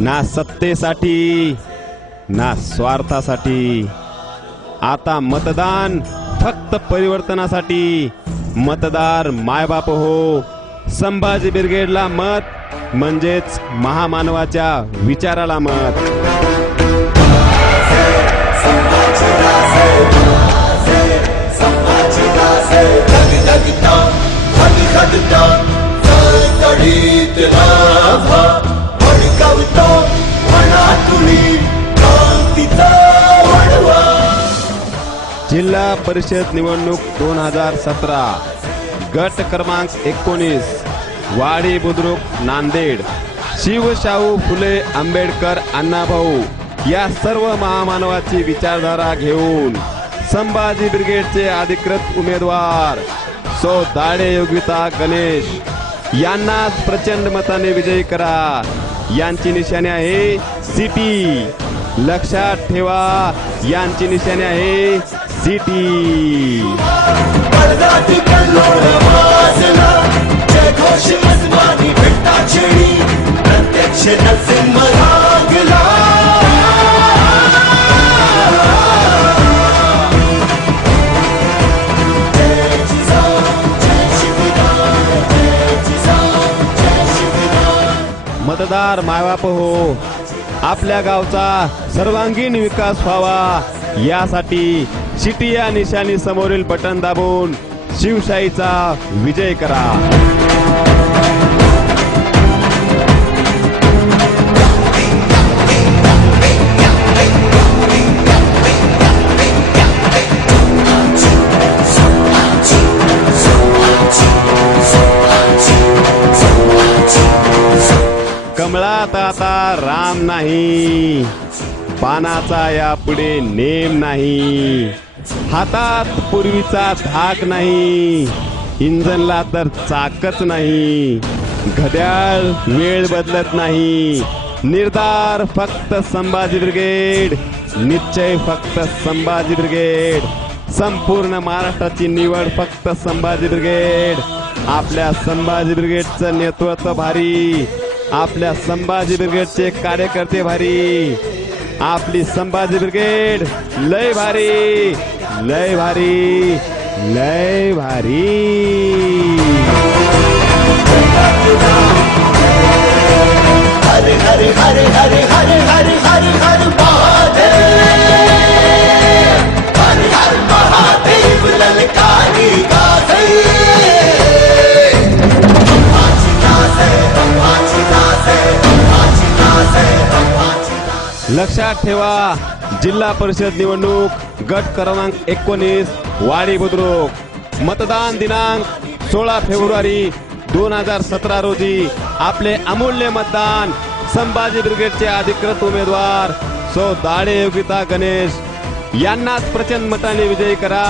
ना सत्तेसाठी ना स्वार्थासाठी। आता मतदान फक्त परिवर्तनासाठी। मतदार मायबाप हो। संभाजी ब्रिगेडला मत म्हणजेच महामानवाच्या विचाराला मत। जिल्हा परिषद निवडणूक 2017 गट क्रमांक 19 वाडी बुद्रुक नांदेड। शिवशाहू फुले आंबेडकर अण्णाभाऊ या सर्व महामानवाची विचारधारा घेऊन संभाजी ब्रिगेडचे अधिकृत उमेदवार सौ दाढे योगिता गणेश यांनाच प्रचंड मताने विजयी करा। यांची निशाणी आहे सिटी। लक्षात ठेवा, यांची निशाणी आहे सिटी। मतदार मायबाप हो। आपल्या गावचा सर्वांगीण विकास व्हावा यासाठी सिटी या निशाणी समोरील बटन दाबून शिवशाहीचा विजय करा। कमळात आता राम नाही, पानाचा यापुढे नेम नाही। हातात पूर्वीचा धाक नाही, इंजनला तर चाकच नाही। घड्याळ वेळ बदलत नाही, निर्धार फक्त संभाजी ब्रिगेड, निश्चय फक्त संभाजी ब्रिगेड। संपूर्ण महाराष्ट्राची निवड फक्त संभाजी ब्रिगेड। आपल्या संभाजी ब्रिगेडचं नेतृत्व भारी, आपल्या संभाजी ब्रिगेडचे कार्यकर्ते भारी। आपली संभाजी ब्रिगेड लय भारी, लय भारी, लय भारी। हरे हरे हरे हरे हरे हरे हरे हरे महादेव, हरे हरे महादेव ललकारी गाथे। लक्षात ठेवा, जिल्हा परिषद निवडणूक गट क्रमांक 19 वाडी बुद्रुक। मतदान दिनांक 16 फेब्रुवारी 2017 रोजी आपले अमूल्य मतदान संभाजी ब्रिगेडचे अधिकृत उमेदवार सौ दाढे योगिता गणेश यांनाच प्रचंड मताने विजयी करा।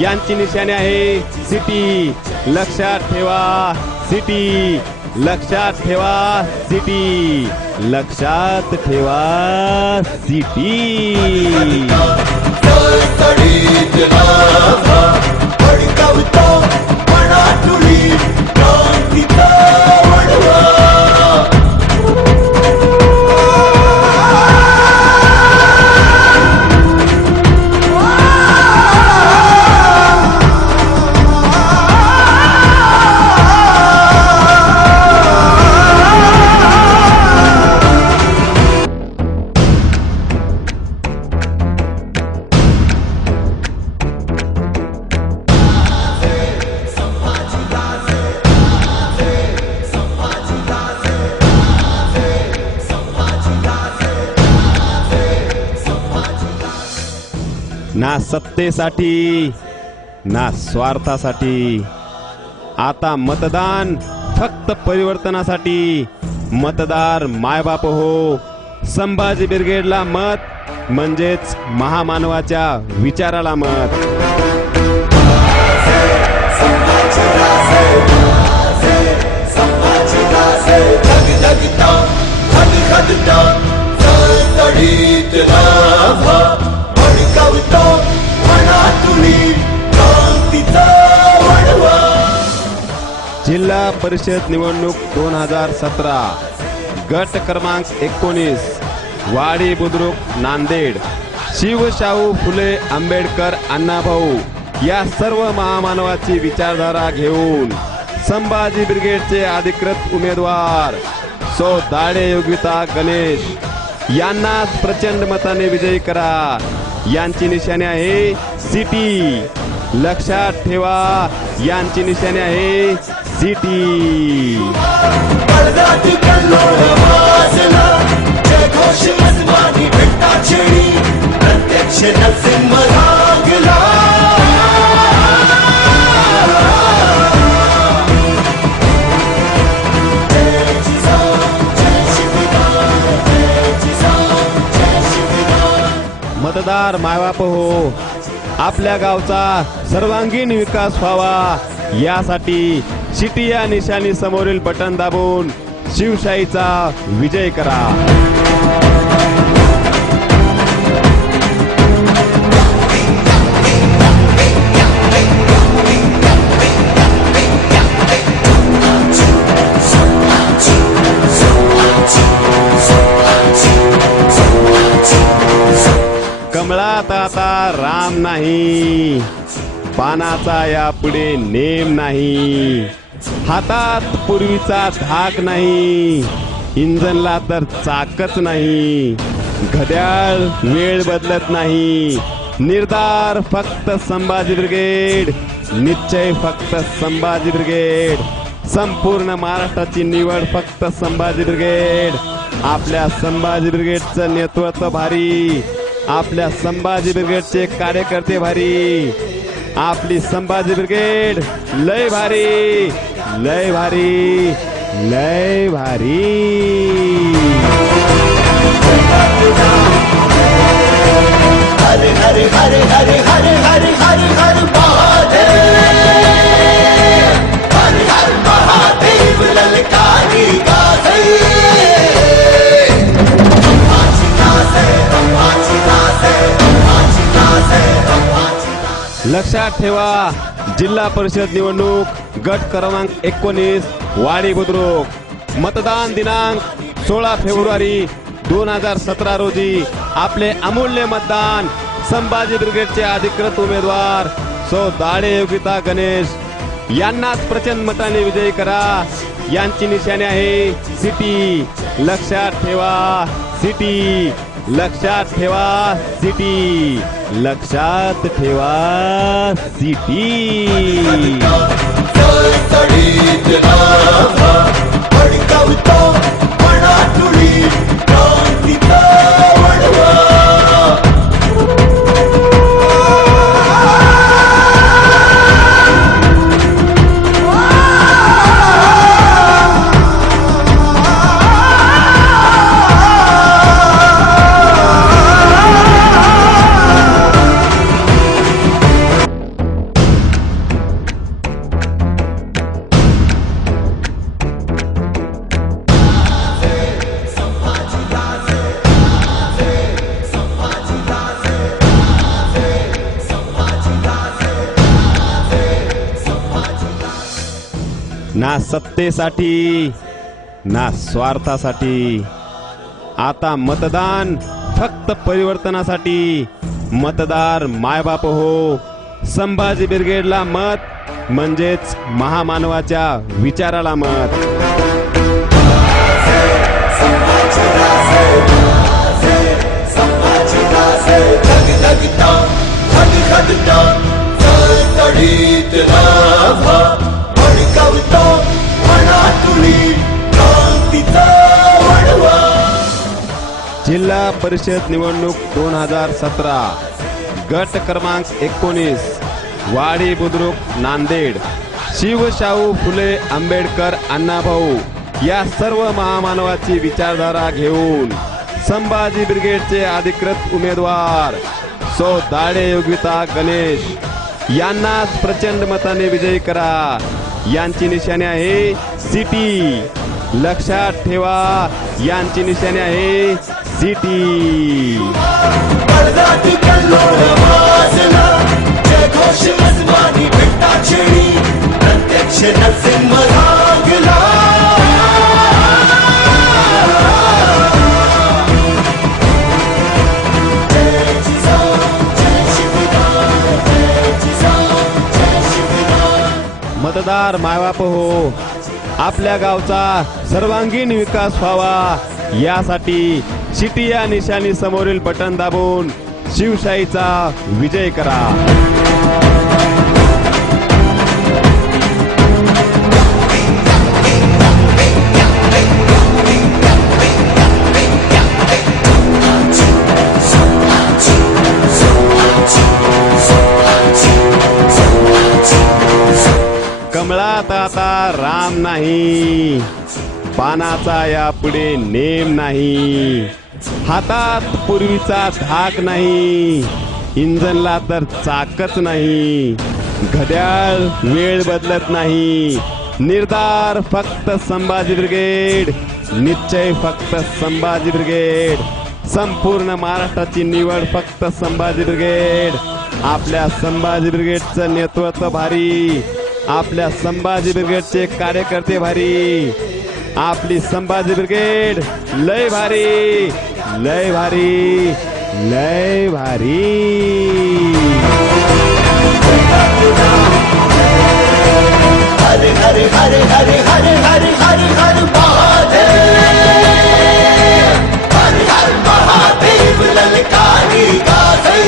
यांची निशाणी आहे सिटी। लक्षात ठेवा सिटी, लक्षात ठेवा सिटी, लक्षात ठेवा सिटी। ना सत्तेसाठी ना स्वार्थासाठी। आता मतदान फक्त परिवर्तनासाठी। मतदार मायबाप हो। संभाजी ब्रिगेडला मत म्हणजेच महामानवाच्या विचाराला मत। जिल्हा परिषद निवडणूक 2017 गट क्रमांक 19 वाडी बुद्रुक नांदेड शिवशाहू फुले आंबेडकर अण्णाभाऊ या सर्व महामानवाची विचारधारा घेऊन संभाजी ब्रिगेडचे अधिकृत उमेदवार सो दाढे योगिता गणेश यांनाच प्रचंड मताने विजयी करा। यांची निशाणी आहे सिटी, लक्षात ठेवा यांची निशाणी आहे सिटी। मतदार मायबाप हो, आपल्या गावचा सर्वांगीण विकास व्हावा यासाठी सिटी या निशाणी समोरील बटन दाबून शिवशाहीचा विजय करा। कमळात आता राम नाही, पानाचा यापुढे नेम नाही, हातात पूर्वीचा धाक नाही, इंजनला तर चाकच नाही, घड्याळ वेळ बदलत नाही, निर्धार फक्त संभाजी ब्रिगेड, निश्चय फक्त संभाजी ब्रिगेड, संपूर्ण महाराष्ट्राची निवड फक्त संभाजी ब्रिगेड। आपल्या संभाजी ब्रिगेडचं नेतृत्व भारी, आपल्या संभाजी ब्रिगेडचे कार्यकर्ते भारी, आपली संभाजी ब्रिगेड लय भारी, लय भारी, लय भारी। हरे हरे हरे हरे हरे हरे हरे हरे महादेव, हरे हरे महादेव ललकारी गाथे। लक्षात ठेवा जिल्हा परिषद निवडणूक गट क्रमांक 19 वाडी बुद्रुक, मतदान दिनांक 16 फेब्रुवारी 2017 रोजी आपले अमूल्य मतदान संभाजी ब्रिगेडचे अधिकृत उमेदवार सो दाढे योगिता गणेश यांनाच प्रचंड मताने विजयी करा। यांची निशाणी आहे सिटी, लक्षात ठेवा सिटी, लक्षात ठेवा सिटी, लक्षात ठेवा सिटी। ना सत्तेसाठी ना स्वार्थासाठी, आता मतदान फक्त परिवर्तनासाठी। मतदार मायबाप हो, संभाजी ब्रिगेडला मत म्हणजेच महामानवाच्या विचाराला मत। जिल्हा परिषद निवडणूक 2017 गट क्रमांक 19 वाडी बुद्रुक नांदेड शिवशाहू फुले आंबेडकर अण्णाभाऊ या सर्व महामानवाची विचारधारा घेऊन संभाजी ब्रिगेडचे अधिकृत उमेदवार सो दाढे योगिता गणेश यांनाच प्रचंड मताने विजयी करा। यांची निशाणी आहे सिटी, लक्षात ठेवा यांची निशाणी आहे सिटी। प्रत्यक्ष नरसिंह मतदार मायबाप हो, आपल्या गावचा सर्वांगीण विकास व्हावा यासाठी सिटी या निशाणी समोरील बटन दाबून शिवशाहीचा विजय करा. कमळात आता राम नाही, पानाचा यापुढे नेम नाही, हातात पूर्वीचा धाक नाही, इंजनला तर चाकच नाही, घड्याळ वेळ बदलत नाही, निर्धार फक्त संभाजी ब्रिगेड, निश्चय फक्त संभाजी ब्रिगेड, संपूर्ण महाराष्ट्राची निवड फक्त संभाजी ब्रिगेड. आपल्या संभाजी ब्रिगेडचं नेतृत्व भारी, आपल्या संभाजी ब्रिगेडचे कार्यकर्ते भारी, आपली संभाजी ब्रिगेड लय भारी, लय भारी, लय भारी. हरे हरे हरे हरे हरे हरे हरे हरे महादेव, हरे हर महादेव ललकारी गाथे.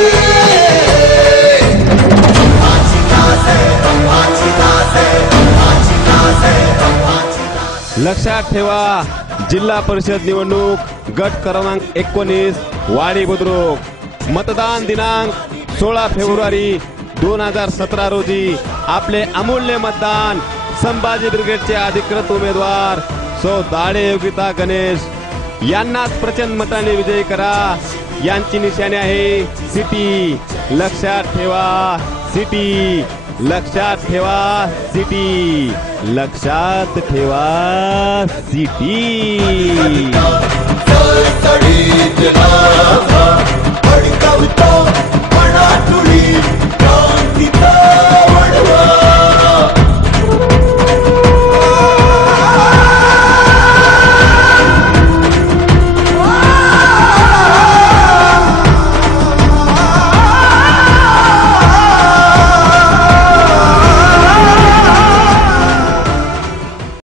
लक्षात ठेवा, जिल्हा परिषद निवडणूक गट क्रमांक 19 वाडी बुद्रुक, मतदान दिनांक 16 फेब्रुवारी 2017 रोजी. आपले अमूल्य मतदान संभाजी ब्रिगेडचे अधिकृत उमेदवार सौ दाढे योगिता गणेश यांनाच प्रचंड मताने विजयी करा. यांची निशाणी आहे सिटी. लक्षात ठेवा सिटी, लक्षात ठेवा सिटी, लक्षात ठेवा सिटी. भडकवतो मनातुळी क्रांतीचा